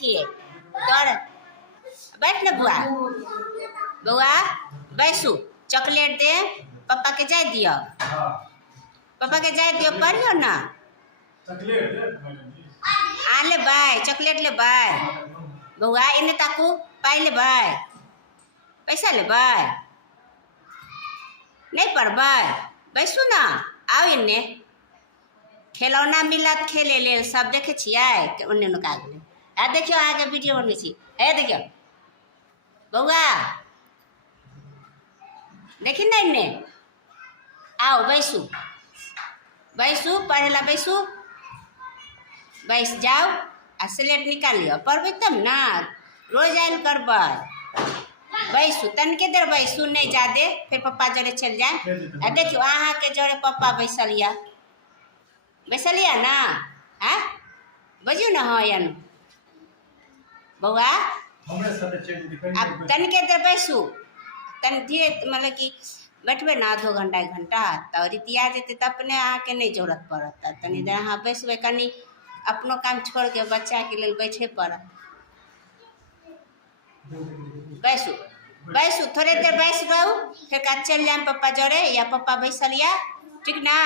देखिए तोर बैठ ना बुआ बुआ बैसू चॉकलेट दे पापा के जाए दियो पापा के जाए दियो पढ़ियो ना आ ले बाय चॉकलेट ले बाय बउआ इन्हें ताकू पाई ले बाय पैसा ले बाय नहीं पढ़बै बैसू ना आओ इन्हें खेलौना मिलत खेले ले सब देखे छियै ओन्ने नुका गेलै आ देखियो अहाँके वीडियो बनबै छी हे देखियो बउआ देखी ना इन्ने आओ बैसू बैसू पढ़े ला बैसू बैस जाओ आ स्लेट निकाल लियो पढ़बै तब ना रोज आयल करबै बैसू तनिके देर बैसू नहीं जादे फिर पप्पा जरे चल जाए आ देखियो अहाँ के जरे पप्पा बैसलिया ना हाँ बजियो ना हाँ या बउआ अब तनिके देर बैसू तन धीरे मतलब कि बैठबे ना आधो घंटा 1 घंटा तो रितिया जेते तो अपने अहाँके नहीं जरूरत पड़त तनी देर अहाँ बैसबे कनी अपनो काम छोड़ के बच्चा के लिए बैठे पड़त बैसू बैसू थोड़े देर बैस रहू फिर का चल जाए पप्पा जरे या पप्पा बैसलिया ठीक ना।